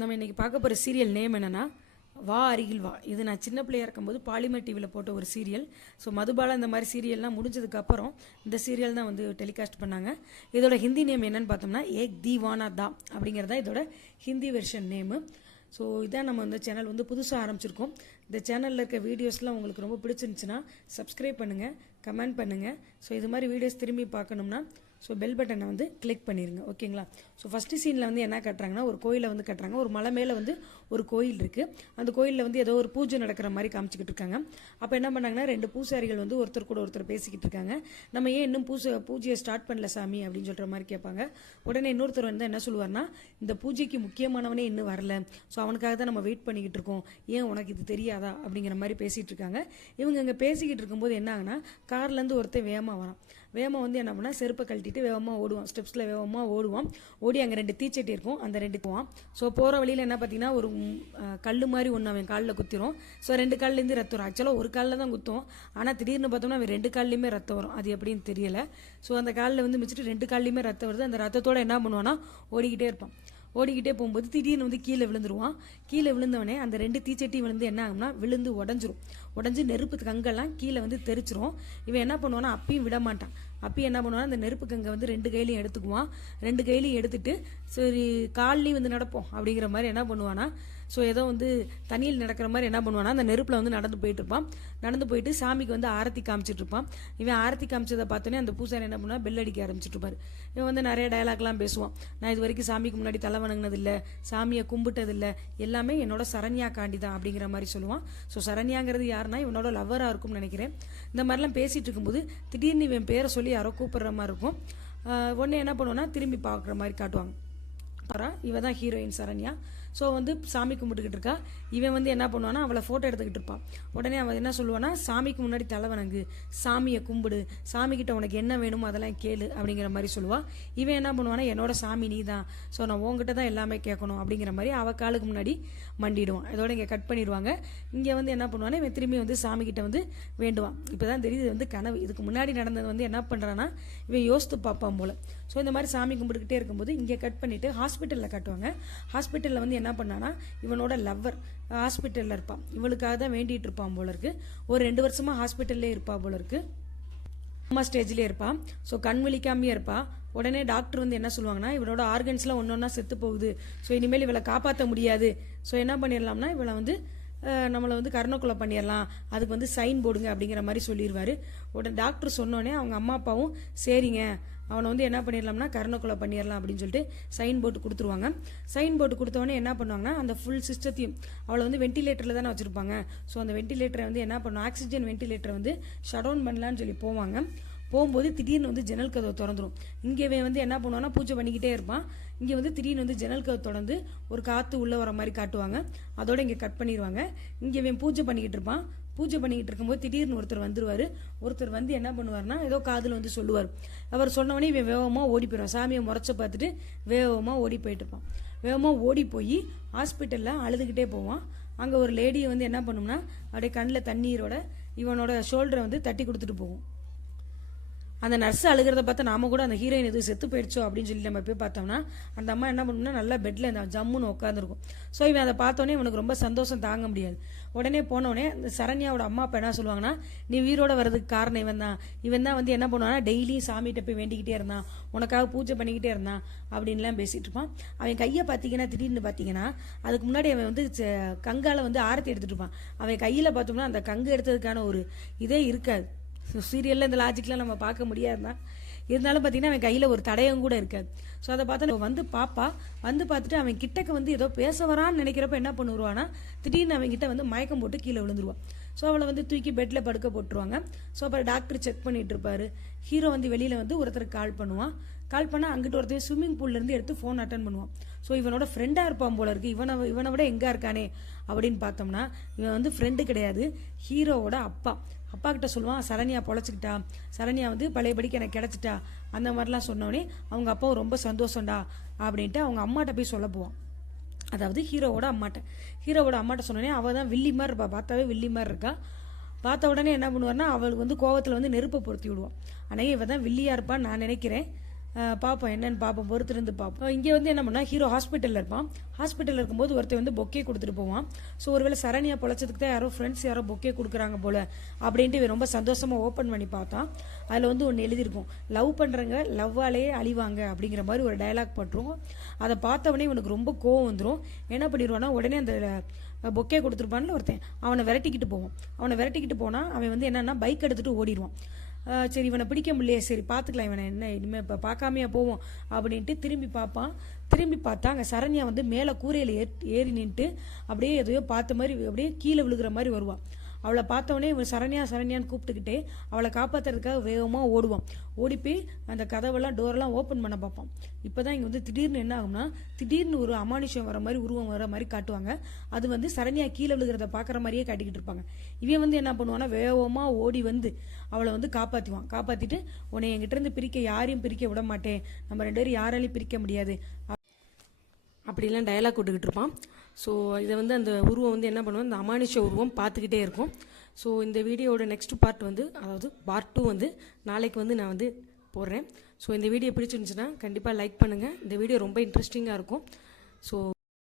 நம்ம இன்றைக்கி பார்க்க போகிற சீரியல் நேம் என்னென்னா வா அருகில் வா. இது நான் சின்ன பிள்ளையாக இருக்கும்போது பாலிமர் டிவியில் போட்ட ஒரு சீரியல். ஸோ மதுபாலா இந்த மாதிரி சீரியல்லாம் முடிஞ்சதுக்கப்புறம் இந்த சீரியல் தான் வந்து டெலிகாஸ்ட் பண்ணாங்க. இதோட ஹிந்தி நேம் என்னன்னு பார்த்தோம்னா ஏக் தீவானா தா அப்படிங்கிறதா இதோட ஹிந்தி வெர்ஷன் நேமு. ஸோ இதான் நம்ம இந்த சேனல் வந்து புதுசாக ஆரம்பிச்சிருக்கோம். இந்த சேனலில் இருக்க வீடியோஸ்லாம் உங்களுக்கு ரொம்ப பிடிச்சிருந்துச்சுன்னா சப்ஸ்கிரைப் பண்ணுங்கள், கமெண்ட் பண்ணுங்கள். ஸோ இது மாதிரி வீடியோஸ் திரும்பி பார்க்கணும்னா பெல் பட்டனை வந்து கிளிக் பண்ணிடுங்க, ஓகேங்களா. ஃபஸ்ட்டு சீனில் வந்து என்ன கட்டுறாங்கன்னா, ஒரு கோயிலை வந்து கட்டுறாங்க. ஒரு மலை மேலே வந்து ஒரு கோயில் இருக்குது. அந்த கோயிலில் வந்து ஏதோ ஒரு பூஜை நடக்கிற மாதிரி காமிச்சிக்கிட்டு இருக்காங்க. அப்போ என்ன பண்ணாங்கன்னா, 2 பூசாரிகள் வந்து ஒருத்தர் கூட ஒருத்தர் பேசிக்கிட்டு இருக்காங்க. நம்ம ஏன் இன்னும் பூஜையை ஸ்டார்ட் பண்ணல சாமி அப்படின்னு சொல்கிற மாதிரி கேட்பாங்க. உடனே இன்னொருத்தர் வந்து என்ன சொல்லுவார்னா, இந்த பூஜைக்கு முக்கியமானவனே இன்னும் வரல, அவனுக்காக தான் நம்ம வெயிட் பண்ணிக்கிட்டு இருக்கோம், ஏன் உனக்கு இது தெரியாதா அப்படிங்கிற மாதிரி பேசிகிட்டு இருக்காங்க. இவங்க இங்கே பேசிக்கிட்டு இருக்கும்போது என்ன ஆகுனா, கார்லேருந்து ஒருத்தர் வேகமாக வரான். வேகமாக வந்து என்ன பண்ணால் செருப்பை கழட்டிட்டு வேகமாக ஓடுவான். ஸ்டெப்ஸில் வேகமாக ஓடுவான். ஓடி அங்கே 2 தீச்சட்டி இருக்கும், அந்த 2 போவான். போகிற வழியில் என்ன பார்த்தீங்கன்னா, ஒரு கல் மாதிரி ஒன்று அவன் காலில் குத்திரும். 2 கால்லேருந்து ரத்தம் வரும். ஆக்சுவலாக ஒரு காலில் தான் குத்தும், ஆனால் திடீர்னு பார்த்தோம்னா அவன் 2 கால்லையுமே ரத்தம் வரும். அது எப்படின்னு தெரியல. அந்த காலில் வந்து மிச்சிட்டு 2 கால்லையுமே ரத்தம் வருது. அந்த ரத்தத்தோடு என்ன பண்ணுவான்னா ஓடிக்கிட்டே இருப்பான். ஓடிக்கிட்டே போகும்போது திடீர்னு வந்து கீழே விழுந்துருவான். கீழே விழுந்தவனே அந்த 2 தீச்சட்டி விழுந்து என்ன ஆகும்னா விழுந்து உடஞ்சி நெருப்பு கங்கெல்லாம் கீழே வந்து தெரிச்சிரும். இவன் என்ன பண்ணுவானா அப்பயும் விட மாட்டான். அப்பயும் என்ன பண்ணுவானா அந்த நெருப்பு கங்கை வந்து 2 கையிலையும் எடுத்துக்குவான். 2 கையிலையும் எடுத்துட்டு சரி கால்லையும் வந்து நடப்போம் அப்படிங்கிற மாதிரி என்ன பண்ணுவானா, ஏதோ வந்து தண்ணியில் நடக்கிற மாதிரி என்ன பண்ணுவானா அந்த நெருப்பில் வந்து நடந்து போயிட்டு இருப்பான். நடந்து போயிட்டு சாமிக்கு வந்து ஆரத்தி காமிச்சிட்டு இருப்பான். இவன் ஆரத்தி காமிச்சதை பார்த்தோன்னே அந்த பூசாரி என்ன பண்ணுவா, பெல் அடிக்க ஆரம்பிச்சிட்டு இருப்பாரு. இவன் வந்து நிறைய டயலாக்லாம் பேசுவான். நான் இது வரைக்கும் சாமிக்கு முன்னாடி தலை வணங்கினதில்லை, சாமியை கும்பிட்டதில்லை, எல்லாமே என்னோட சரண்யா காண்டி தான் அப்படிங்கிற மாதிரி சொல்லுவான். சரண்யாங்கிறது யாருன்னா இவனோட லவ்வராக இருக்கும்னு நினைக்கிறேன். இந்த மாதிரிலாம் பேசிகிட்டு இருக்கும்போது திடீர்னு இவன் பேரை சொல்லி யாரோ கூப்பிடுற மாதிரி இருக்கும். உடனே என்ன பண்ணுவோன்னா திரும்பி பார்க்குற மாதிரி காட்டுவாங்க. இவ தான் ஹீரோயின் சரண்யா. வந்து சாமி கும்பிட்டுக்கிட்டு இருக்கா. இவன் வந்து என்ன பண்ணுவானா அவளை ஃபோட்டோ எடுத்துக்கிட்டு இருப்பான். உடனே அவன் என்ன சொல்லுவானா, சாமிக்கு முன்னாடி தலை வணங்கு, சாமியை கும்பிடு, சாமிக்கிட்ட உனக்கு என்ன வேணுமோ அதெல்லாம் கேளு அப்படிங்கிற மாதிரி சொல்லுவாள். இவன் என்ன பண்ணுவானா, என்னோட சாமி நீ தான், நான் உங்ககிட்ட தான் எல்லாமே கேட்கணும் அப்படிங்கிற மாதிரி அவள் காலுக்கு முன்னாடி மண்டிடுவான். இதோட இங்கே கட் பண்ணிடுவாங்க. இங்கே வந்து என்ன பண்ணுவானா, இவன் திரும்பி வந்து சாமிக்கிட்ட வந்து வேண்டுவான். இப்போ தான் தெரியுது வந்து கனவு. இதுக்கு முன்னாடி நடந்தது வந்து என்ன பண்ணுறான்னா இவன் யோசித்து பார்ப்பான் போல. இந்த மாதிரி சாமி கும்பிட்டுக்கிட்டே இருக்கும்போது இங்கே கட் பண்ணிவிட்டு ஹாஸ்பிட்டலில் கட்டுவாங்க. ஹாஸ்பிட்டலில் வந்து என்ன பண்ணானா, இவனோட லவ்வர் ஹாஸ்பிட்டலில் இருப்பான். இவளுக்காக தான் வேண்டிகிட்டு இருப்பான் போல இருக்கு. ஒரு 2 வருஷமாக ஹாஸ்பிட்டல்லே இருப்பா போல இருக்கு. அம்மா ஸ்டேஜ்லேயே இருப்பான். கண் விழிக்காமையே இருப்பா. உடனே டாக்டர் வந்து என்ன சொல்லுவாங்கன்னா, இவனோட ஆர்கன்ஸ்லாம் ஒன்றா செத்து போகுது, இனிமேல் இவளை காப்பாற்ற முடியாது, என்ன பண்ணிடலாம்னா இவளை வந்து நம்மளை வந்து கருணக்குலை பண்ணிடலாம், அதுக்கு வந்து சைன் போடுங்க அப்படிங்கிற மாதிரி சொல்லிடுவார். உடனே டாக்டர் சொன்னோடனே அவங்க அம்மா அப்பாவும் சரிங்க அவனை வந்து என்ன பண்ணிடலாம்னா கருணக்குலை பண்ணிடலாம் அப்படின்னு சொல்லிட்டு சைன் போட்டு கொடுத்துருவாங்க. சைன் போட்டு கொடுத்தவொடனே என்ன பண்ணுவாங்கன்னா, அந்த ஃபுல் சிஸ்டத்தையும் அவளை வந்து வெண்டிலேட்டரில் தானே வச்சுருப்பாங்க. அந்த வெண்டிலேட்டரை வந்து என்ன பண்ணும், ஆக்சிஜன் வெண்டிலேட்டரை வந்து ஷட் டவுன் பண்ணலான்னு சொல்லி போவாங்க. போகும்போது திடீர்னு வந்து ஜன்னல் கதவு திறந்துடும். இங்கே வந்து என்ன பண்ணுவான்னா பூஜை பண்ணிக்கிட்டே இருப்பான். இங்கே வந்து திடீர்னு வந்து ஜன்னல் கதவு திறந்து ஒரு காற்று உள்ளே வர மாதிரி காட்டுவாங்க. அதோட இங்கே கட் பண்ணிடுவாங்க. இங்கே இவன் பூஜை பண்ணிக்கிட்டு இருப்பான். பூஜை பண்ணிக்கிட்டு இருக்கும்போது திடீர்னு ஒருத்தர் வந்துருவார். ஒருத்தர் வந்து என்ன பண்ணுவார்னா ஏதோ காதில் வந்து சொல்லுவார். அவர் சொன்னவொடனே இவன் வேகமாக ஓடி போயிடுவான். சாமியை முறைச்ச பார்த்துட்டு வேகமாக ஓடி போயிட்டு இருப்பான். வேகமாக ஓடி போய் ஹாஸ்பிட்டலில் அழுதுகிட்டே போவான். அங்கே ஒரு லேடியை வந்து என்ன பண்ணும்னா அப்படியே கண்ணில் தண்ணீரோட இவனோட ஷோல்டரை வந்து தட்டி கொடுத்துட்டு போகும். அந்த நர்ஸ் அழுகிறத பார்த்தா நாம கூட அந்த ஹீரோயின் எதுவும் செத்து போயிடுச்சோ அப்படின்னு சொல்லி நம்ம போய் பார்த்தோம்னா அந்த அம்மா என்ன பண்ணணும்னா நல்லா பெட்டில் இந்த ஜம்முன்னு உட்காந்துருக்கும். இவன் அதை பார்த்தோன்னே இவனுக்கு ரொம்ப சந்தோஷம் தாங்க முடியாது. உடனே போனோடனே இந்த சரண்யாவோட அம்மா அப்பா என்ன சொல்லுவாங்கன்னா, நீ உயிரோட வர்றதுக்கு காரணம் இவன் தான் வந்து என்ன பண்ணுவானா டெய்லியும் சாமிகிட்ட போய் வேண்டிக்கிட்டே இருந்தான், உனக்காக பூஜை பண்ணிக்கிட்டே இருந்தான் அப்படின்லாம் பேசிகிட்டு இருப்பான். அவன் கையை பார்த்தீங்கன்னா திடீர்னு பார்த்தீங்கன்னா அதுக்கு முன்னாடி அவன் வந்து கங்கால வந்து ஆரத்தி எடுத்துகிட்டு இருப்பான். அவன் கையில் பார்த்தோம்னா அந்த கங்கு எடுத்ததுக்கான ஒரு இதே இருக்காது. சீரியலில் இந்த லாஜிக்லாம் நம்ம பார்க்க முடியாதுதான். இருந்தாலும் பார்த்தீங்கன்னா அவன் கையில் ஒரு தடயம் கூட இருக்காது. அதை பார்த்தா வந்து பாப்பா வந்து பார்த்துட்டு அவன் கிட்டக்க வந்து ஏதோ பேச வரான்னு நினைக்கிறப்ப என்ன பண்ணுவானா, திடீர்னு அவன்கிட்ட வந்து மயக்கம் போட்டு கீழே விழுந்துருவான். அவளை வந்து தூக்கி பெட்டில் படுக்க போட்டுருவாங்க. அப்புறம் டாக்டர் செக் பண்ணிட்டு இருப்பாரு. ஹீரோ வந்து வெளியில் வந்து ஒருத்தருக்கு கால் பண்ணுவான். கால் பண்ணால் அங்கிட்ட ஒருத்தர் ஸ்விம்மிங் பூல்லேருந்து எடுத்து ஃபோன் அட்டன் பண்ணுவான். இவனோட ஃப்ரெண்டாக இருப்பான் போல இருக்கு. இவனை விட எங்கே இருக்கானே அப்படின்னு பார்த்தோம்னா இவன் வந்து ஃப்ரெண்டு கிடையாது, ஹீரோவோட அப்பா. அப்பா கிட்ட சொல்லுவான், சரண்யா பொழைச்சிக்கிட்டா, சரண்யா வந்து பழையபடிக்கு எனக்கு கிடச்சிட்டா அந்த மாதிரிலாம் சொன்னோடனே அவங்க அப்பாவும் ரொம்ப சந்தோஷம்டா அப்படின்ட்டு அவங்க அம்மாட்ட போய் சொல்ல போவான். அதாவது ஹீரோவோட அம்மாட்ட சொன்னோடனே அவள் தான் வில்லி மாதிரி இருப்பா, பார்த்தாவே வில்லி மாதிரி இருக்கா. பார்த்த உடனே என்ன பண்ணுவார்னா அவளுக்கு வந்து கோவத்தில் வந்து நெருப்பை பொருத்தி விடுவான். ஆனால் இவ தான் வில்லியாக இருப்பான்னு நான் நினைக்கிறேன். பார்ப்போம் என்னன்னு பார்ப்போம், பொறுத்திருந்து பார்ப்போம். இங்கே வந்து என்ன பண்ணால் ஹீரோ ஹாஸ்பிட்டலில் இருப்பான். ஹாஸ்பிட்டலில் இருக்கும்போது ஒருத்தர் வந்து பொக்கே கொடுத்துட்டு போவான். ஸோ ஒருவேளை சரண்யா பொழைச்சதுக்கு தான் யாரோ ஃப்ரெண்ட்ஸ் யாரோ பொக்கே கொடுக்குறாங்க போல் அப்படின்ட்டு இவன் ரொம்ப சந்தோஷமாக ஓப்பன் பண்ணி பார்த்தான். அதில் வந்து ஒன்று எழுதியிருக்கும், லவ் பண்ணுறவங்க லவ்வாலே அழிவாங்க அப்படிங்கிற மாதிரி ஒரு டயலாக் போட்டுருவோம். அதை பார்த்தவொடனே இவனுக்கு ரொம்ப கோவம் வந்துடும். என்ன பண்ணிடுவான்னா உடனே அந்த பொக்கே கொடுத்துருப்பான்ல ஒருத்தன், அவனை விரட்டிக்கிட்டு போவான். அவனை விரட்டிக்கிட்டு போனால் அவன் வந்து என்னன்னா பைக் எடுத்துகிட்டு ஓடிடுவான். சரி இவனை பிடிக்க முடியலையே, சரி பார்த்துக்கலாம் இவனை, என்ன இனிமேல் இப்போ பார்க்காமையா போவோம் அப்படின்ட்டு திரும்பி பார்ப்பான். திரும்பி பார்த்தா அங்கே சரண்யா வந்து மேலே கூரையில் ஏறி நின்றுட்டு அப்படியே எதையோ பார்த்த மாதிரி அப்படியே கீழே விழுகிற மாதிரி வருவான். அவளை பார்த்தவொடனே இவன் சரண்யா சரண்யான்னு கூப்பிட்டுக்கிட்டே அவளை காப்பாற்றுறதுக்காக வேகமாக ஓடுவான். ஓடி போய் அந்த கதவெல்லாம் டோரெல்லாம் ஓப்பன் பண்ண பார்ப்பான். இப்போ தான் இங்கே வந்து திடீர்னு என்ன ஆகும்னா, திடீர்னு ஒரு அமானுஷம் வர மாதிரி உருவம் வர மாதிரி காட்டுவாங்க. அது வந்து சரண்யா கீழே விழுகிறத பார்க்குற மாதிரியே காட்டிக்கிட்டு இருப்பாங்க. இவன் வந்து என்ன பண்ணுவான்னா வேகமாக ஓடி வந்து அவளை வந்து காப்பாற்றுவான். காப்பாற்றிட்டு உன்னை என்கிட்ட இருந்து பிரிக்க யாரையும் பிரிக்க விட மாட்டேன், நம்ம 2 பேரும் யாராலையும் பிரிக்க முடியாது அப்படிலாம் டயலாக் விட்டுக்கிட்டு இருப்பான். ஸோ இதை வந்து அந்த உருவம் வந்து என்ன பண்ணுவோம், இந்த அமானுஷ உருவம் பார்த்துக்கிட்டே இருக்கும். ஸோ இந்த வீடியோவோட நெக்ஸ்ட் பார்ட் வந்து, அதாவது பார்ட் 2 வந்து நாளைக்கு வந்து நான் வந்து போடுறேன். ஸோ இந்த வீடியோ பிடிச்சிருந்துச்சுன்னா கண்டிப்பாக லைக் பண்ணுங்கள். இந்த வீடியோ ரொம்ப இன்ட்ரெஸ்டிங்காக இருக்கும். ஸோ